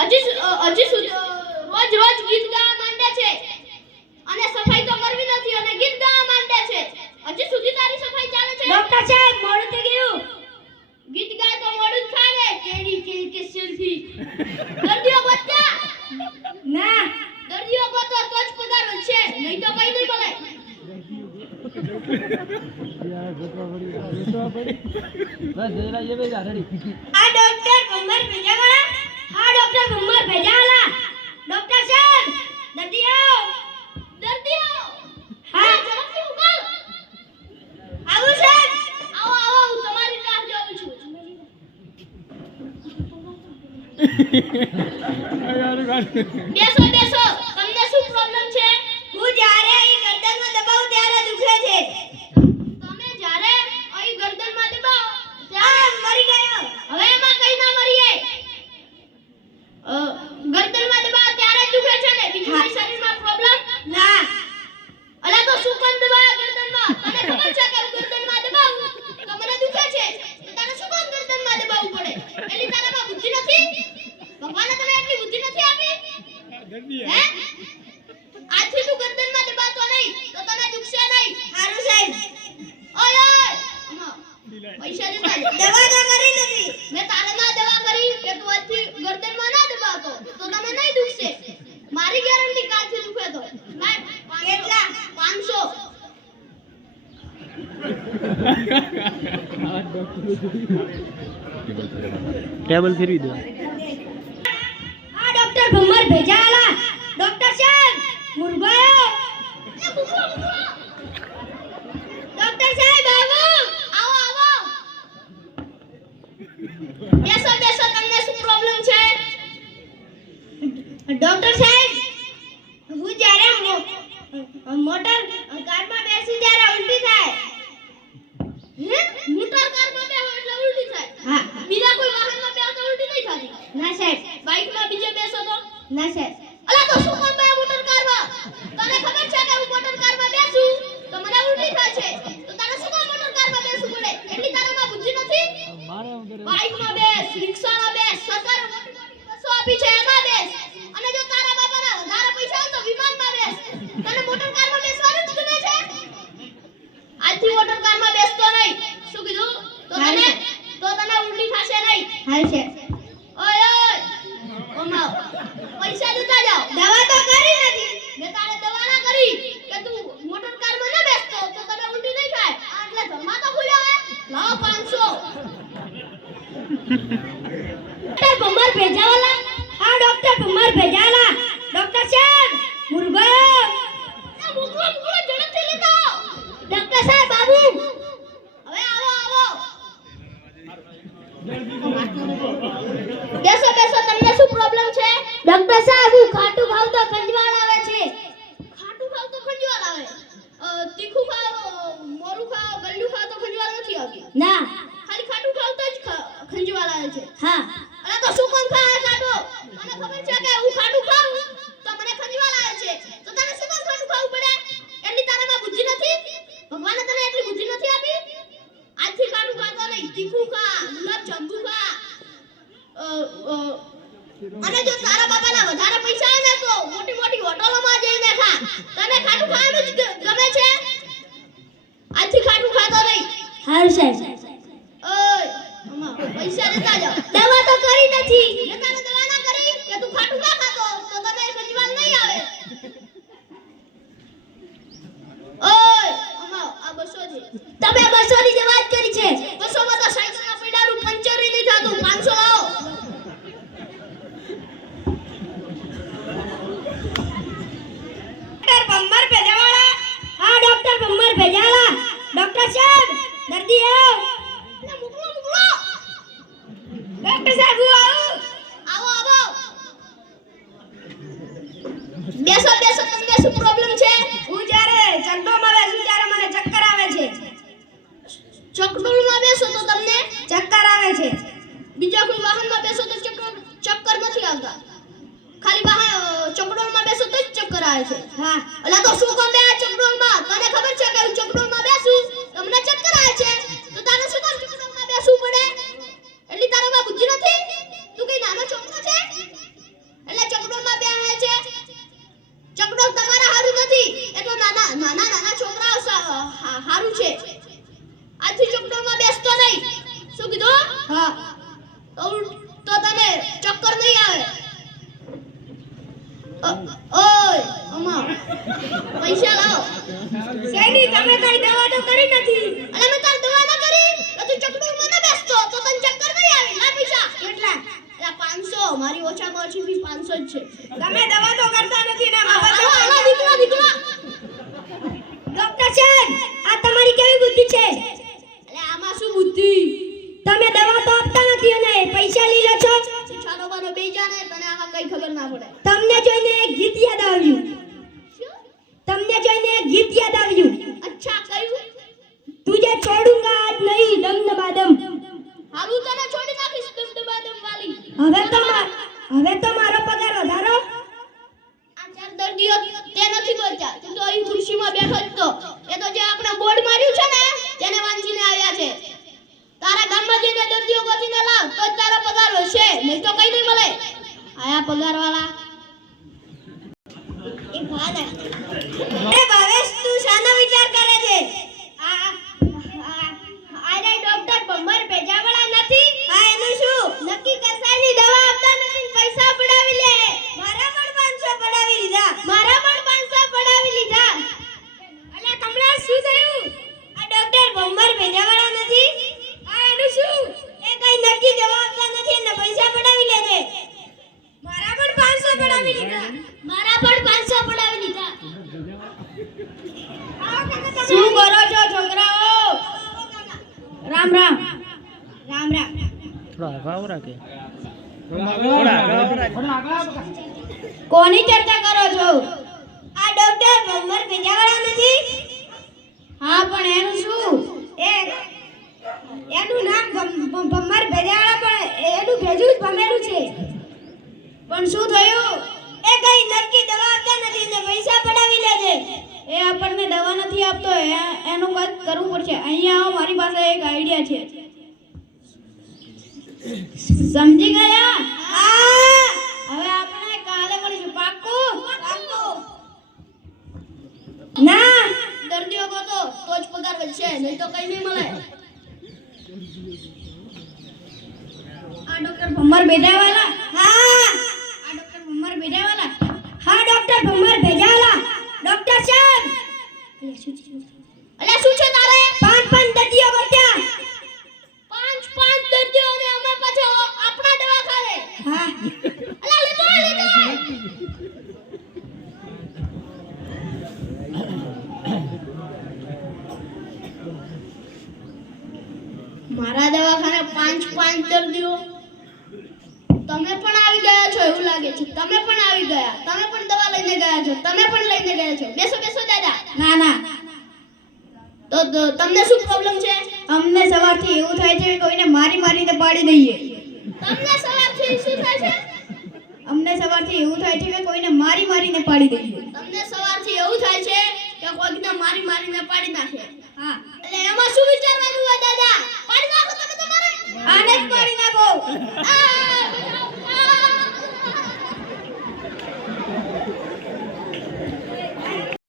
હજી સુધી રોજ રોજ ગીત ગાવા માંડે છે અને સફાઈ તો કરવી નથી અને ગીત ગાવા માંડે છે. હજી સુધી તારી સફાઈ ચાલે છે? ડોક્ટર સાહેબ મોડું થઈ ગયું. ગીત ગાય તો મોડું જ થાય ને. કેડી કે સેલ્ફી દર્દીઓ બચ્ચા ના દર્દીઓ કો તો જ પગાર છે, નહીં તો કઈ નહીં મળે. આ ડોક્ટર ભમર ભેજાવાળા. હા ડોક્ટર ભમર ભેજાવાળા. ડોક્ટર સાહેબ દર્દીઓ હા ઝડપથી ઉભા. આવું સાહેબ. આવો આવો, હું તમારી રાહ જોઉં છું. બેસો બેસો. તમને શું પ્રોબ્લેમ છે? હું જ્યારે અહીં ગરદનમાં દબાવું ત્યારે દુખે છે. તમે જ્યારે અહીં ગરદનમાં દબાવો આ મરી ગયો. હવે એમાં કઈ ના મરીએ. ગરદનમાં દબાવો ત્યારે જ દુખે છે ને? બીજું કોઈ શરીરમાં પ્રોબ્લેમ? ના અલા તો શું કામ દબાવે ગરદનમાં? તને ખબર છે કે હું ગરદનમાં દબાવું તો મને દુખે છે, તો તને શું કામ ગરદનમાં દબાવવું પડે? એટલી તારામાં બુદ્ધિ નથી? ભગવાને તને એટલી બુદ્ધિ નથી આપી? હે? આજથી તું ગરદનમાં દબાતો નહીં તો તને દુખશે નહીં. હારું સાહેબ. ઓય ઓય પૈસા દેતા જા. દવા તો કરી નથી. મેં તારે ના દવા કરી કે તું આજથી ગરદનમાં ના દબાવતો તો તને નહીં દુખશે. મારી ગેરંટી કાલથી દુખે તો. કેટલા? 500. ટેબલ ફેરવી દો. આ ડોક્ટર ભમર ભેજાવાળા. ડોક્ટર સાહેબ મુરગાયો. ડોક્ટર સાહેબ આવો. આવો આવો. બેસો બેસો. તમને શું પ્રોબ્લેમ છે? ડોક્ટર સાહેબ હું જ્યારે મોટર કારમાં બેસું ત્યારે ઉલટી થાય. હે? મોટર કારમાં બેહો એટલે ઉલટી થાય? હા બીજા કોઈ વાહનમાં બેહો તો ઉલટી નહીં થતી? ના સાહેબ. બાઇકમાં બીજે બેસો તો? ના સાહેબ. અલા તો શું કામ બે મોટર કારમાં? તને ખબર છે કે હું મોટર કારમાં બેસું તો મને ઉલટી થાય છે, તો તને શું કામ મોટર કારમાં બેસવું પડે? એટલી તારામાં બુદ્ધિ નથી? બાઇકમાં બેસ, રિક્ષામાં બેસ, સરકારે મોટી મોટી બસો આપી છે એમાં બેસ. અને જો તારા બાપાના વધારે પૈસા હોય તો વિમાનમાં બેસ. તને મોટર કારમાં બેસવાનું જ ગમે છે? આજથી મોટર કારમાં બેસતો નહીં. શું કીધું? તો તને ઉલટી થશે નહીં. હારું સાહેબ. ઓય ઓય ઓમાવ, પૈસા દેતા જાઓ. દવા તો કરી નથી. મેં તારે દવા ના કરી કે તું મોટર કારમાં ન બેસતો તો તને ઉલટી નહીં થાય. આ એટલે ધર્મા તો ખુલ્યો હે. લાવો 500. ડોક્ટર ભમર ભેજાવાળા. આ ડોક્ટર ભમર ભેજાવાળા. ડોક્ટર સાહેબ મુરગાયો. મોકલો ઝડપથી લેતા આવો. ડોક્ટર સાહેબ બાબુ. હવે આવો આવો. બેસો બેસો. તમને શું પ્રોબ્લેમ છે? ડોક્ટર સાહેબ હું ખાટું ખાઉં તો ખંજવાળ આવે છે. ખાટું ખાવ તો ખંજવાળ આવે? તીખું ખાવ, મોરું ખાવ, ગળ્યું ખાવ તો ખંજવાળ નથી આવતી? ના ખાલી ખાટું ખાવ તો જ ખંજવાળ આવે છે. હા અલા તો શું કામ ખાય ખાટું? મને ખબર છે કે હું ખાટું ખાઉં તો મને ખંજવાળ આવે છે, તો તને શું કામ ખાટું ખાવું પડે? એટલી તારામાં બુદ્ધિ નથી? ભગવાને તને એટલી બુદ્ધિ નથી આપી? આજથી ખાટું ખાતો નહીં, તીખું ખા, ગુલાબ જાંબુ ખા. અને જો તારા બાપાના વધારે પૈસા હોય ને તો મોટી મોટી હોટલોમાં જઈને ખા. તને ખાટું ખાવાનું જ ગમે છે? આજથી ખાટું ખાતો નહીં. હારું સાહેબ. ઓય પૈસા દેતા જાઓ. દવા તો કરી નથી. મેં તને દવા ના કરી કે તું ખાટું ના ખાતો તો તને ખંજવાળ નહીં આવે. ઓય આ 200 છે. તમે 200 ની જ વાત કરી છે. 200 માં તો સાયકલના પૈડાનું પંચર ય નહીં થાતું. 500 લાવો. ડોક્ટર ભમર ભેજાવાળા. હા ડોક્ટર ભમર ભેજાવાળા. ડોક્ટર સાહેબ દર્દીઓ. મોકલો. ડોક્ટર સાહેબ હું આવું. આવો આવો. બેસો બેસો. તમને શું પ્રોબ્લેમ છે? હું જ્યારે ચકડોળમાં બેસું ત્યારે મને ચક્કર આવે છે. ચકડોળમાં બેસો તો તમને ચક્કર આવે છે. બીજા કોઈ વાહનમાં બેસો તો ચક્કર નથી આવતા. ખાલી ચકડોળમાં બેસો તો જ ચક્કર આવે છે. હા અલા તો શું કામ બે ચકડોળમાં? તને ખબર છે કે હું ચકડોળમાં બેસું તો મને ચક્કર આવે છે, તો તને શું કામ ચકડોળમાં બેસવું પડે? એટલી તારામાં બુદ્ધિ નથી? તું કઈ નાનો છોકરો છે? શેની તમે કઈ દવા તો કરી નથી. અને મેં તાર દવા ના કરી તો તું ચકડું મને બેસતો તો તને ચક્કર નહીં આવે ના પૈસા કેટલા? એટલે 500 મારી ઓછામાં ઓછી ફીસ 500 જ છે તમે દવા તો કરતા નથી ને હાલો બાબા. હાલો દીકરા દીકરા ડોક્ટર સાહેબ આ તમારી કેવી બુદ્ધિ છે? એટલે આમાં શું બુદ્ધિ તમે દવા તો આપતા નથી અને પૈસા લઈ લો છો. છાનો બાનો બેજા ને તને આમાં કઈ ખબર ના પડે તમને જોઈને એક ગીત યાદ આવ્યું. શું તમને જોઈને એક ગીત યાદ આવ્યું. અચ્છા કયું તુજે છોડુંગા આજ નહીં દમ દબાદમ. હારું તને છોડી નાખીશ દમદમાદમ વાલી હવે તો મારો પગાર વધારો. આ ચાર દર્દીઓ તે નથી બોલતા તું તો અહીં ખુરશીમાં બેઠો જ તો એ તો જે આપણે બોર્ડ માર્યું છે ને તેને વાંચીને આવ્યા છે તારા ગામમાં જઈને દર્દીઓ ગોતીને લાવ તો જ તારો પગાર હશે નહીં તો કઈ નહીં મળે આયા પગારવાળા એ ભાના એ ભાવેશ તું શાનો વિચાર કરે છે? આરે ડોક્ટર ભમર ભેજાવાળા નથી હા એનું શું? નક્કી કસાયની દવા આપતા નથી ને પૈસા પડાવી લે મારા પણ 500 પડાવી લીધા. મારા પણ 500 પડાવી લીધા અલા કમલા શું થયું? આ ડોક્ટર ભમર ભેજાવાળા નથી? હા એનું શું? એ કઈ નક્કી દવા આપતા નથી અને પૈસા પડાવી લે છે. મારા પણ 500 પડાવી લીધા. મારા પણ 500 પડાવી લીધા શું કરો છો છોકરાઓ? રામ રામ. રામ રામ. કોની ચર્ચા કરો છો? આ ડોક્ટર ભમર ભેજાવાળા નથી? હા પણ એનું શું? એનું નામ ભમર ભેજાવાળા પણ એનું ભેજું જ ભમેલું છે. પણ શું થયું? એ કઈ નક્કી દવા આપતા નથી ને પૈસા પડાવી લે છે. એ આપણને દવા નથી આપતો એનું કંઈક કરવું પડશે. અહીંયા આવો મારી પાસે એક આઈડિયા છે. સમજી ગયા? હા. હવે આપણે કાલે મળીશું પાક્કું? પાક્કું. ના દર્દીઓ ગોતો તો જ પગાર વધશે નહીં તો કઈ નહીં મળે આ ડોક્ટર ભમર ભેજાવાલા. હા આ ડોક્ટર ભમર ભેજાવાલા. હા ડોક્ટર ભમર ભેજાવાલા. ડોક્ટર સાહેબ અલ્યા શું છે તારે 5 દર્દીઓ ગોત્યા. 5 દર્દીઓને અમે પાછો આપણા દવાખાને હા અલ્યા લેતો આય મારા દવાખાને 5 દર્દીઓ તમે પણ આવી ગયા છો એવું લાગે છે તમે પણ આવી ગયા તમે પણ દવા લઈને ગયા છો તમે પણ લઈને ગયા છો બેસો બેસો દાદા ના ના તો તમને શું પ્રોબ્લેમ છે અમને સવારથી એવું થાય છે કે કોઈને મારીને પાડી દઈએ. તમને સવારથી શું થાય છે અમને સવારથી એવું થાય છે કે કોઈને મારીને પાડી દઈએ. તમને સવારથી એવું થાય છે કે કોઈકને મારીને પાડી નાખે